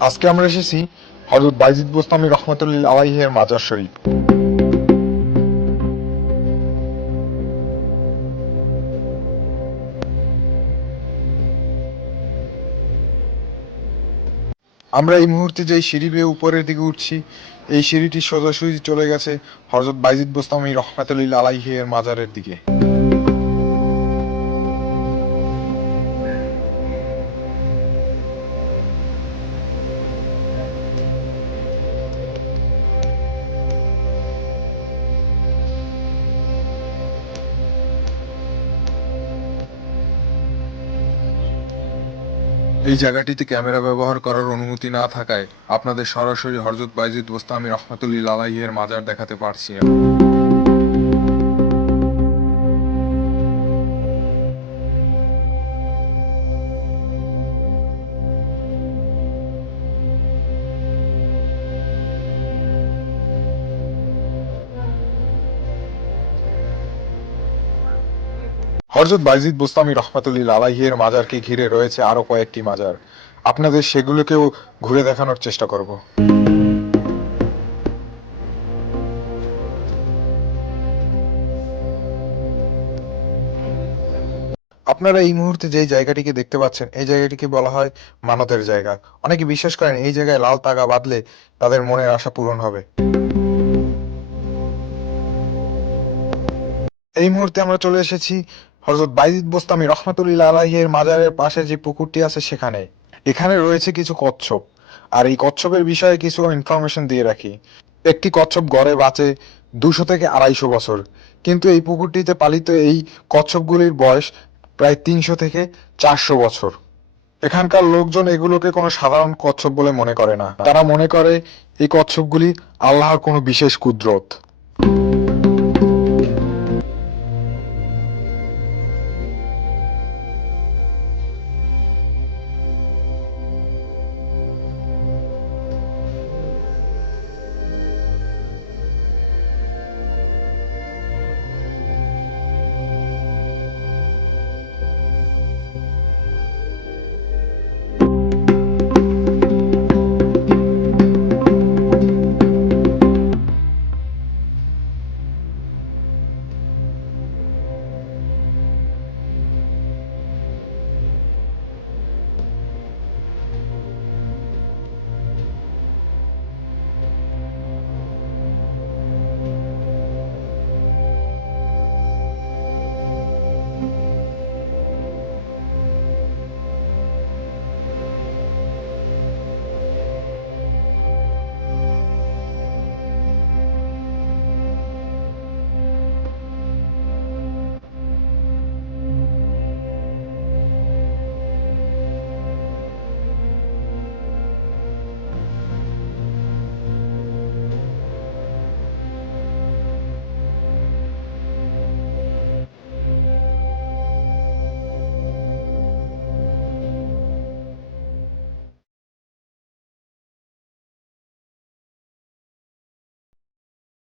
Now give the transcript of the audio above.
আজকে আমরা এসেছি হযরত বাইজিদ বোস্তামী রহমাতুল্লাহ আলাইহির মাজার শরীফ। আমরা এই মুহূর্তে যে সিঁড়ি বেয়ে উপরের দিকে উঠছি, এই সিঁড়িটি সোজাসুজি চলে গেছে হযরত বাইজিদ বোস্তামী রহমাতুল্লাহ আলাইহির মাজারের দিকে। এই জায়গাটিতে ক্যামেরা ব্যবহার করার অনুমতি না থাকায় আপনাদের সরাসরি হযরত বাইজিদ বোস্তামী রহমাতুল্লাহ আলাইহির মাজার দেখাতে পারছি না। হযরত বাইজিদ বোস্তামী রহমাতুল্লাহ আলাইহির মাজারকে ঘিরে রয়েছে আরো কয়েকটি মাজার। আপনাদের সেগুলোকেও ঘুরে দেখানোর চেষ্টা করব। আপনারা এই মুহূর্তে যে জায়গাটিকে দেখতে পাচ্ছেন, এই জায়গাটিকে বলা হয় মানতের জায়গা। অনেকে বিশ্বাস করেন এই জায়গায় লাল তাগা বাঁধলে তাদের মনের আশা পূরণ হবে। এই মুহূর্তে আমরা চলে এসেছি হযরত বাইজিদ বোস্তামী রহমাতুল্লাহ আলাইহির মাজারের পাশে যে পুকুরটি আছে সেখানে। এখানে রয়েছে কিছু কচ্ছপ, আর এই কচ্ছপের বিষয়ে কিছু ইনফরমেশন দিয়ে রাখি। একটি কচ্ছপ গড়ে বাঁচে 200 থেকে 250 বছর, কিন্তু এই পুকুরটিতে পালিত এই কচ্ছপগুলির বয়স প্রায় 300 থেকে 400 বছর। এখানকার লোকজন এগুলোকে কোনো সাধারণ কচ্ছপ বলে মনে করে না, তারা মনে করে এই কচ্ছপগুলি আল্লাহর কোনো বিশেষ কুদরত।